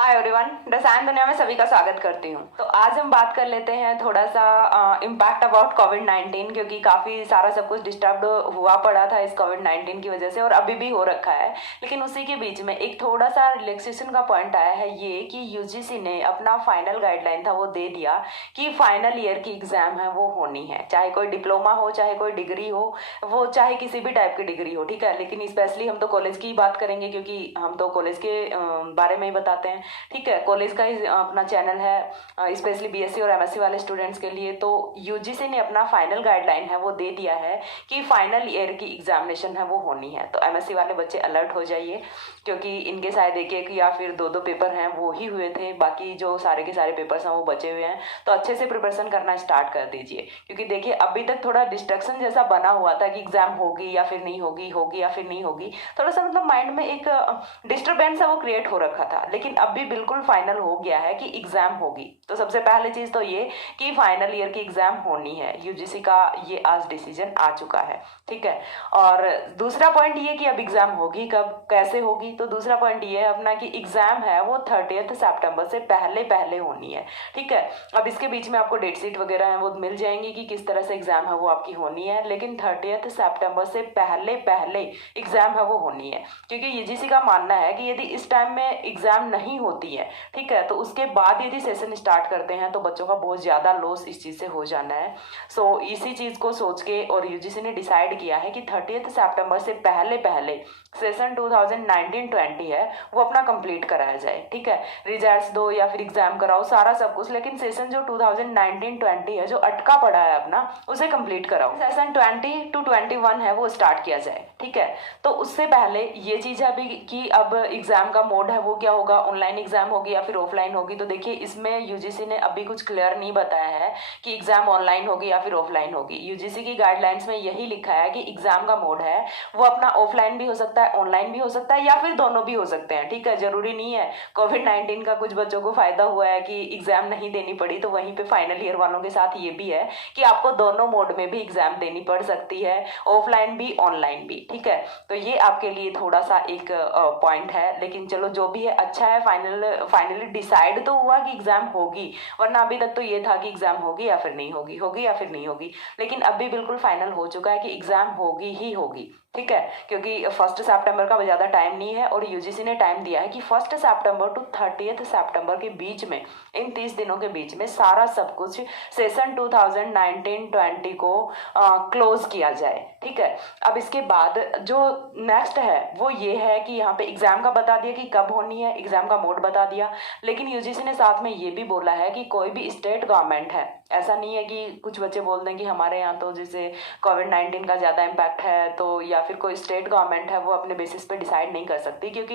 Hi everyone, रसायन दुनिया में सभी का स्वागत करती हूँ। तो आज हम बात कर लेते हैं थोड़ा सा इम्पैक्ट अबाउट कोविड-19, क्योंकि काफ़ी सारा सब कुछ डिस्टर्ब हुआ पड़ा था इस कोविड-19 की वजह से और अभी भी हो रखा है। लेकिन उसी के बीच में एक थोड़ा सा रिलैक्सेशन का पॉइंट आया है, ये कि यूजीसी ने अपना फाइनल गाइडलाइन था वो दे दिया कि फाइनल ईयर की एग्ज़ाम है वो होनी है, चाहे कोई डिप्लोमा हो, चाहे कोई डिग्री हो, वो चाहे किसी भी टाइप की डिग्री हो, ठीक है। लेकिन स्पेशली हम तो कॉलेज की बात करेंगे, क्योंकि हम तो कॉलेज के बारे में ही बताते हैं, ठीक है। कॉलेज का ही अपना चैनल है, स्पेशली बीएससी और एमएससी वाले स्टूडेंट्स के लिए। तो यूजीसी ने अपना फाइनल गाइडलाइन है वो दे दिया है कि फाइनल ईयर की एग्जामिनेशन है वो होनी है। तो एमएससी वाले बच्चे अलर्ट हो जाइए, क्योंकि इनके शायद एक एक या फिर दो दो पेपर हैं वो ही हुए थे, बाकी जो सारे के सारे पेपर्स हैं वो बचे हुए हैं। तो अच्छे से प्रिपरेशन करना स्टार्ट कर दीजिए, क्योंकि देखिए अभी तक थोड़ा डिस्ट्रक्शन जैसा बना हुआ था कि एग्जाम होगी या फिर नहीं होगी, होगी या फिर नहीं होगी, थोड़ा सा मतलब माइंड में एक डिस्टर्बेंस है वो क्रिएट हो रखा था। लेकिन अभी बिल्कुल फाइनल हो गया है कि एग्जाम होगी। तो सबसे पहले चीज तो ये कि फाइनल ईयर की एग्जाम होनी है, यूजीसी का ये आज डिसीजन आ चुका है, ठीक है। और दूसरा पॉइंट ये कि अब एग्जाम होगी कब, कैसे होगी। तो दूसरा पॉइंट ये है अपना कि एग्जाम है वो 30 सितंबर से पहले पहले होनी है, ठीक है। अब इसके बीच में आपको डेट शीट वगैरह है वो मिल जाएंगी कि किस तरह से एग्जाम है वो आपकी होनी है, लेकिन 30 सितंबर से पहले पहले एग्जाम है वो होनी है। क्योंकि यूजीसी का मानना है कि यदि इस टाइम में एग्जाम नहीं होती है, ठीक है, तो उसके बाद यदि सेशन स्टार्ट करते हैं तो बच्चों का बहुत ज़्यादा लॉस इस चीज़ से हो जाना है। सो इसी चीज़ को सोच के और यूजीसी ने डिसाइड किया है कि 30 सितंबर से पहले पहले सेशन 2019-20 है वो अपना कंप्लीट कराया जाए, ठीक है। रिजल्ट्स दो या फिर एग्जाम कराओ, सारा सब कुछ, लेकिन सेशन जो 2019-20 है जो अटका पड़ा है अपना, उसे कंप्लीट कराओ। सेशन 20 to 21 है वो स्टार्ट किया जाए, ठीक है। तो उससे पहले ये चीज़ है अभी कि अब एग्जाम का मोड है वो क्या होगा, ऑनलाइन एग्जाम होगी या फिर ऑफलाइन होगी। तो देखिए इसमें यूजीसी ने अभी कुछ क्लियर नहीं बताया है कि एग्जाम ऑनलाइन होगी या फिर ऑफलाइन होगी। यूजीसी की गाइडलाइंस में यही लिखा है कि एग्जाम का मोड है वो अपना ऑफलाइन भी हो सकता है, ऑनलाइन भी हो सकता है, या फिर दोनों भी हो सकते हैं, ठीक है। जरूरी नहीं है। कोविड-19 का कुछ बच्चों को फायदा हुआ है कि एग्जाम नहीं देनी पड़ी, तो वहीं पे फाइनल ईयर वालों के साथ ये भी है कि आपको दोनों मोड में भी एग्जाम देनी पड़ सकती है, ऑफलाइन भी ऑनलाइन भी, ठीक है। तो ये आपके लिए थोड़ा सा एक पॉइंट है। लेकिन चलो जो भी है अच्छा है, फाइनली डिसाइड तो हुआ कि एग्जाम होगी, वरना अभी तक तो ये था कि एग्जाम होगी या फिर नहीं होगी, होगी या फिर नहीं होगी। लेकिन अभी बिल्कुल फाइनल हो चुका है कि एग्जाम होगी ही होगी, ठीक है। क्योंकि 1 सितंबर का ज़्यादा टाइम नहीं है और यूजीसी ने टाइम दिया है कि 1 सितंबर टू 30 सितंबर के बीच में, इन 30 दिनों के बीच में सारा सब कुछ सेशन 2019-20 को क्लोज किया जाए, ठीक है। अब इसके बाद जो नेक्स्ट है वो ये है कि यहाँ पे एग्जाम का बता दिया कि कब होनी है, एग्जाम का मोड बता दिया। लेकिन यूजीसी ने साथ में ये भी बोला है कि कोई भी स्टेट गवर्नमेंट है, ऐसा नहीं है कि कुछ बच्चे बोल दें कि हमारे यहाँ तो जैसे कोविड-19 का ज़्यादा इम्पैक्ट है तो, या फिर कोई स्टेट गवर्नमेंट है वो अपने बेसिस पे डिसाइड नहीं कर सकती, क्योंकि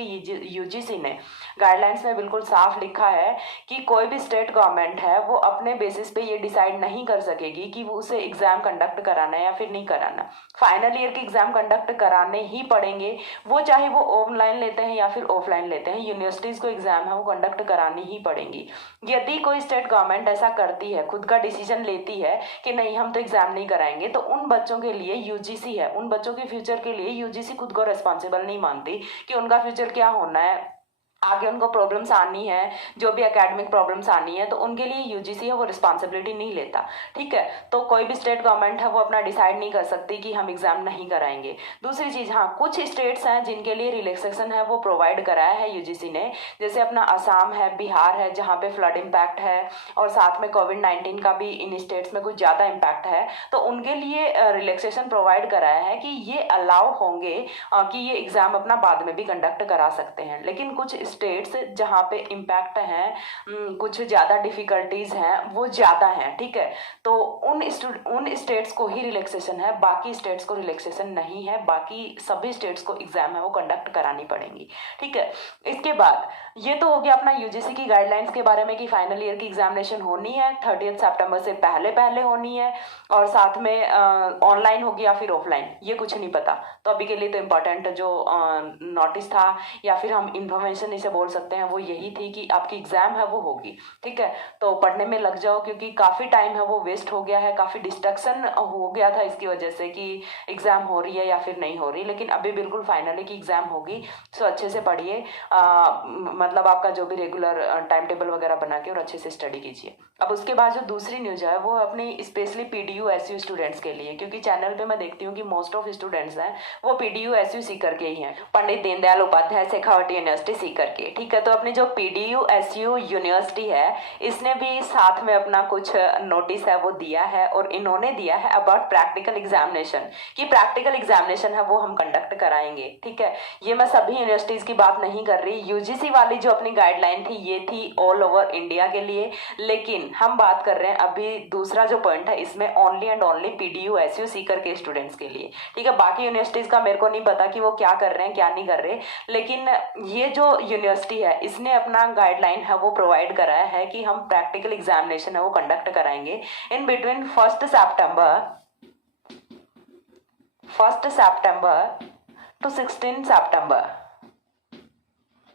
यूजीसी ने गाइडलाइंस में बिल्कुल साफ लिखा है कि कोई भी स्टेट गवर्नमेंट है वो अपने बेसिस पे ये डिसाइड नहीं कर सकेगी कि वो उसे एग्जाम कंडक्ट कराना है या फिर नहीं कराना। फाइनल ईयर के एग्जाम कंडक्ट कराने ही पड़ेंगे, वो चाहे वो ऑनलाइन लेते हैं या फिर ऑफलाइन लेते हैं, यूनिवर्सिटीज़ को एग्जाम है वो कंडक्ट करानी ही पड़ेंगी। यदि कोई स्टेट गवर्नमेंट ऐसा करती है, खुद का डिसीजन लेती है कि नहीं हम तो एग्जाम नहीं कराएंगे, तो उन बच्चों के लिए यूजीसी है, उन बच्चों के फ्यूचर के लिए यूजीसी खुद को रिस्पॉन्सिबल नहीं मानती कि उनका फ्यूचर क्या होना है, आगे उनको प्रॉब्लम्स आनी है, जो भी एकेडमिक प्रॉब्लम्स आनी है, तो उनके लिए यूजीसी है वो रिस्पॉन्सिबिलिटी नहीं लेता, ठीक है। तो कोई भी स्टेट गवर्नमेंट है वो अपना डिसाइड नहीं कर सकती कि हम एग्जाम नहीं कराएंगे। दूसरी चीज़, हाँ कुछ स्टेट्स हैं जिनके लिए रिलैक्सेशन है वो प्रोवाइड कराया है यूजीसी ने, जैसे अपना असम है, बिहार है, जहाँ पे फ्लड इम्पैक्ट है और साथ में कोविड-19 का भी इन स्टेट्स में कुछ ज़्यादा इम्पैक्ट है, तो उनके लिए रिलैक्सेशन प्रोवाइड कराया है कि ये अलाउ होंगे कि ये एग्जाम अपना बाद में भी कंडक्ट करा सकते हैं। लेकिन कुछ स्टेट्स जहाँ पे इम्पैक्ट हैं, कुछ ज़्यादा डिफिकल्टीज हैं, वो ज़्यादा हैं, ठीक है। तो उन स्टेट्स को ही रिलैक्सेशन है, बाकी स्टेट्स को रिलैक्सेशन नहीं है, बाकी सभी स्टेट्स को एग्जाम है वो कंडक्ट करानी पड़ेंगी, ठीक है। इसके बाद ये तो हो गया अपना यूजीसी की गाइडलाइंस के बारे में कि फाइनल ईयर की एग्जामिनेशन होनी है 30 सितंबर से पहले पहले होनी है, और साथ में ऑनलाइन होगी या फिर ऑफलाइन ये कुछ नहीं पता। तो अभी के लिए तो इम्पोर्टेंट जो नोटिस था या फिर हम इंफॉर्मेशन इसे बोल सकते हैं वो यही थी कि आपकी एग्जाम है वो होगी, ठीक है। तो पढ़ने में लग जाओ, क्योंकि काफी टाइम है वो वेस्ट हो गया है, काफी डिस्ट्रक्शन हो गया था इसकी वजह से कि एग्जाम हो रही है या फिर नहीं हो रही, लेकिन अभी बिल्कुल फाइनली की एग्जाम होगी। सो अच्छे से पढ़िए, मतलब आपका जो भी रेगुलर टाइम टेबल वगैरह बना के और अच्छे से स्टडी कीजिए। अब उसके बाद जो दूसरी न्यूज है वो अपनी स्पेशली पीडीयू एसयू स्टूडेंट्स के लिए, क्योंकि चैनल पे मैं देखती हूँ कि मोस्ट ऑफ स्टूडेंट्स हैं वो पीडीयू एसयू सीकर के ही हैं, पंडित दीनदयाल उपाध्याय शेखावटी यूनिवर्सिटी सीकर के, ठीक है। तो अपनी जो पीडीयू एसयू यूनिवर्सिटी है इसने भी साथ में अपना कुछ नोटिस है वो दिया है, और इन्होंने दिया है अबाउट प्रैक्टिकल एग्जामिनेशन, कि प्रैक्टिकल एग्जामिनेशन है वो हम कंडक्ट कराएंगे, ठीक है। ये मैं सभी यूनिवर्सिटीज की बात नहीं कर रही, यूजीसी वाली जो अपनी गाइडलाइन थी ये थी ऑल ओवर इंडिया के लिए, लेकिन हम बात कर रहे हैं अभी दूसरा जो पॉइंट है इसमें only and only PDU SU Sikar के स्टूडेंट्स के लिए, ठीक है। बाकी यूनिवर्सिटीज का मेरे को नहीं पता कि वो क्या कर रहे हैं क्या नहीं कर रहे, लेकिन ये जो यूनिवर्सिटी है इसने अपना गाइडलाइन है वो प्रोवाइड कराया है कि हम प्रैक्टिकल एग्जामिनेशन है वो कंडक्ट कराएंगे इन बिटवीन 1 सितंबर टू 16 सितंबर,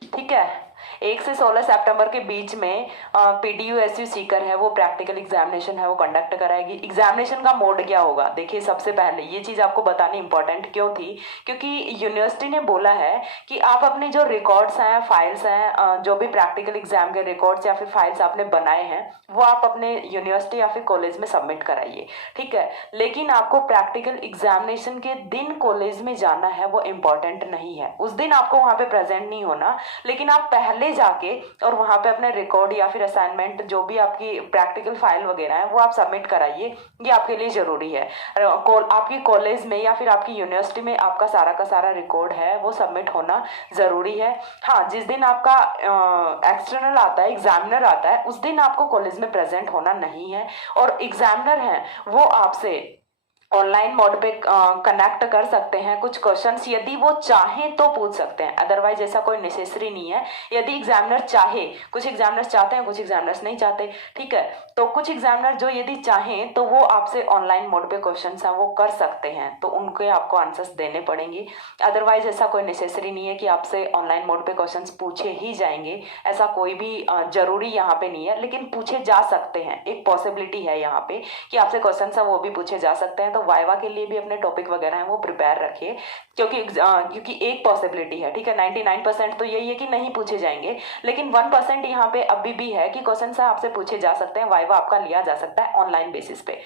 ठीक है। 1 से 16 सितंबर के बीच में पीडीयू एसयू सीकर है वो प्रैक्टिकल एग्जामिनेशन है वो कंडक्ट कराएगी। एग्जामिनेशन का मोड क्या होगा, देखिए सबसे पहले ये चीज़ आपको बतानी इंपॉर्टेंट क्यों थी, क्योंकि यूनिवर्सिटी ने बोला है कि आप अपने जो रिकॉर्ड्स हैं, फाइल्स हैं, जो भी प्रैक्टिकल एग्जाम के रिकॉर्ड्स या फिर फाइल्स आपने बनाए हैं वो आप अपने यूनिवर्सिटी या फिर कॉलेज में सबमिट कराइए, ठीक है। लेकिन आपको प्रैक्टिकल एग्जामिनेशन के दिन कॉलेज में जाना है वो इम्पॉर्टेंट नहीं है, उस दिन आपको वहाँ पे प्रेजेंट नहीं होना, लेकिन आप पहले जाके और वहां पे अपने रिकॉर्ड या फिर असाइनमेंट जो भी आपकी प्रैक्टिकल फाइल वगैरह है वो आप सबमिट कराइए, ये आपके लिए जरूरी है। आपकी कॉलेज में या फिर आपकी यूनिवर्सिटी में आपका सारा का सारा रिकॉर्ड है वो सबमिट होना जरूरी है। हाँ, जिस दिन आपका एक्सटर्नल आता है, एग्जामिनर आता है, उस दिन आपको कॉलेज में प्रेजेंट होना नहीं है, और एग्जामिनर है वो आपसे ऑनलाइन मोड पे कनेक्ट कर सकते हैं, कुछ क्वेश्चंस यदि वो चाहें तो पूछ सकते हैं, अदरवाइज ऐसा कोई नेसेसरी नहीं है। यदि एग्जामिनर चाहे, कुछ एग्जामिनर्स चाहते हैं कुछ एग्जामिनर्स नहीं चाहते, ठीक है। तो कुछ एग्जामिनर जो यदि चाहें तो वो आपसे ऑनलाइन मोड पे क्वेश्चंस हैं वो कर सकते हैं, तो उनके आपको आंसर्स देने पड़ेंगे, अदरवाइज ऐसा कोई नेसेसरी नहीं है कि आपसे ऑनलाइन मोड पे क्वेश्चंस पूछे ही जाएंगे, ऐसा कोई भी जरूरी यहाँ पे नहीं है, लेकिन पूछे जा सकते हैं, एक पॉसिबिलिटी है यहाँ पे कि आपसे क्वेश्चन है वो भी पूछे जा सकते हैं। तो वाइवा के लिए भी अपने टॉपिक वगैरह हैं वो प्रिपेयर रखिए, क्योंकि एक पॉसिबिलिटी है, ठीक है। 99% तो यही है कि नहीं पूछे जाएंगे, लेकिन 1% यहाँ पे अभी भी है कि क्वेश्चन आपसे पूछे जा सकते हैं, वाइवा आपका लिया जा सकता है ऑनलाइन बेसिस पे।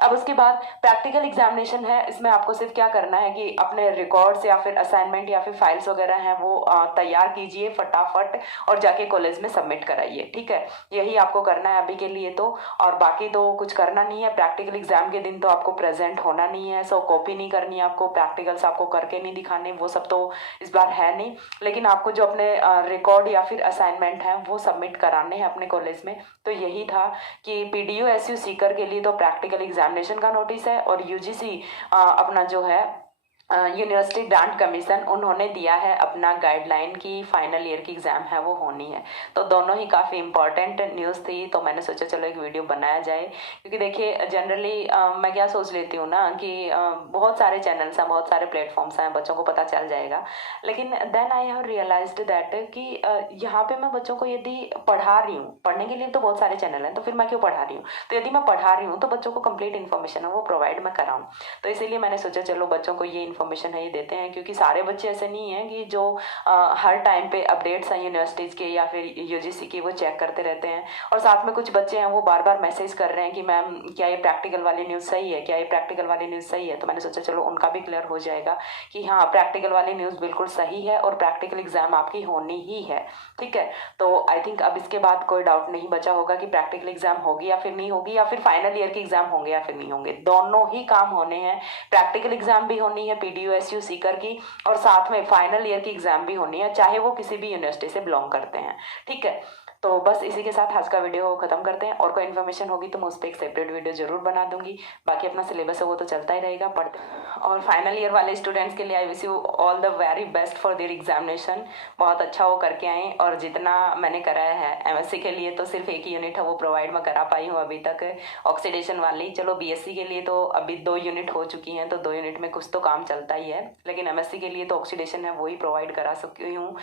अब उसके बाद प्रैक्टिकल एग्जामिनेशन है, इसमें आपको सिर्फ क्या करना है कि अपने रिकॉर्ड्स या फिर असाइनमेंट या फिर फाइल्स वगैरह हैं वो तैयार कीजिए फटाफट और जाके कॉलेज में सबमिट कराइए, ठीक है। यही आपको करना है अभी के लिए तो, और बाकी तो कुछ करना नहीं है। प्रैक्टिकल एग्जाम के दिन तो आपको प्रेजेंट होना नहीं है, सो कॉपी नहीं करनी है आपको, प्रैक्टिकल्स आपको करके नहीं दिखाने, वो सब तो इस बार है नहीं, लेकिन आपको जो अपने रिकॉर्ड या फिर असाइनमेंट हैं वो सबमिट कराने हैं अपने कॉलेज में। तो यही था कि पीडीयू एसयू सीकर के लिए तो प्रैक्टिकल एग्जामिनेशन का नोटिस है, और यूजीसी अपना जो है यूनिवर्सिटी ग्रांट कमीशन उन्होंने दिया है अपना गाइडलाइन की फाइनल ईयर की एग्ज़ाम है वो होनी है। तो दोनों ही काफ़ी इंपॉर्टेंट न्यूज़ थी, तो मैंने सोचा चलो एक वीडियो बनाया जाए, क्योंकि देखिए जनरली मैं क्या सोच लेती हूँ ना कि बहुत सारे चैनल्स हैं, बहुत सारे प्लेटफॉर्म्स हैं, बच्चों को पता चल जाएगा, लेकिन then I have realized that कि यहाँ पे मैं बच्चों को यदि पढ़ा रही हूँ, पढ़ने के लिए तो बहुत सारे चैनल हैं, तो फिर मैं क्यों पढ़ा रही हूँ, तो यदि मैं पढ़ा रही हूँ तो बच्चों को कंप्लीट इन्फॉर्मेशन है वो प्रोवाइड मैं कराऊँ। तो इसीलिए मैंने सोचा चलो बच्चों को ये इन्फॉर्मेशन है ये देते हैं, क्योंकि सारे बच्चे ऐसे नहीं हैं कि जो हर टाइम पे अपडेट्स हैं यूनिवर्सिटीज़ के या फिर यूजीसी की वो चेक करते रहते हैं, और साथ में कुछ बच्चे हैं वो बार बार मैसेज कर रहे हैं कि मैम क्या ये प्रैक्टिकल वाली न्यूज़ सही है, क्या ये प्रैक्टिकल वाली न्यूज़ सही है। तो मैंने सोचा चलो उनका भी क्लियर हो जाएगा कि हाँ प्रैक्टिकल वाली न्यूज़ बिल्कुल सही है और प्रैक्टिकल एग्जाम आपकी होनी ही है, ठीक है। तो आई थिंक अब इसके बाद कोई डाउट नहीं बचा होगा कि प्रैक्टिकल एग्जाम होगी या फिर नहीं होगी, या फिर फाइनल ईयर के एग्जाम होंगे या फिर नहीं होंगे। दोनों ही काम होने हैं, प्रैक्टिकल एग्जाम भी होनी है पीडीयू एसयू सीकर की, और साथ में फाइनल ईयर की एग्जाम भी होनी है, चाहे वो किसी भी यूनिवर्सिटी से बिलोंग करते हैं, ठीक है। तो बस इसी के साथ आज का वीडियो खत्म करते हैं। और कोई इन्फॉर्मेशन होगी तो मैं उस पर एक सेपरेट वीडियो जरूर बना दूंगी। बाकी अपना सिलेबस है वो तो चलता ही रहेगा, पढ़ते। और फाइनल ईयर वाले स्टूडेंट्स के लिए I wish you all the very best for their examination. बहुत अच्छा वो करके आए। और जितना मैंने कराया है एमएससी के लिए तो सिर्फ एक ही यूनिट है वो प्रोवाइड मैं करा पाई हूँ अभी तक, ऑक्सीडेशन वाली। चलो बीएससी के लिए तो अभी 2 यूनिट हो चुकी हैं, तो 2 यूनिट में कुछ तो काम चलता ही है, लेकिन एमएससी के लिए तो ऑक्सीडेशन है वही प्रोवाइड करा सकी हूँ।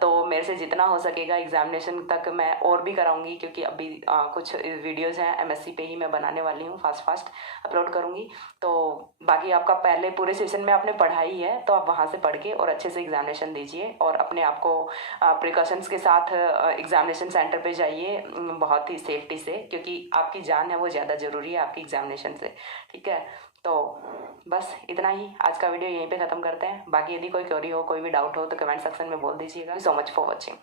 तो मेरे से जितना हो सकेगा एग्जामिनेशन तक मैं और भी कराऊंगी, क्योंकि अभी कुछ वीडियोज़ हैं एमएससी पे ही मैं बनाने वाली हूँ, फास्ट अपलोड करूँगी। तो बाकी आपका पहले पूरे सेशन में आपने पढ़ाई है तो आप वहाँ से पढ़ के और अच्छे से एग्जामिनेशन दीजिए, और अपने आप को प्रिकॉशंस के साथ एग्जामिनेशन सेंटर पे जाइए बहुत ही सेफ्टी से, क्योंकि आपकी जान है वो ज़्यादा ज़रूरी है आपकी एग्जामिनेशन से। ठीक है, तो बस इतना ही, आज का वीडियो यहीं पे ख़त्म करते हैं। बाकी यदि कोई क्वेरी हो, कोई भी डाउट हो तो कमेंट सेक्शन में बोल दीजिएगा। So much for watching.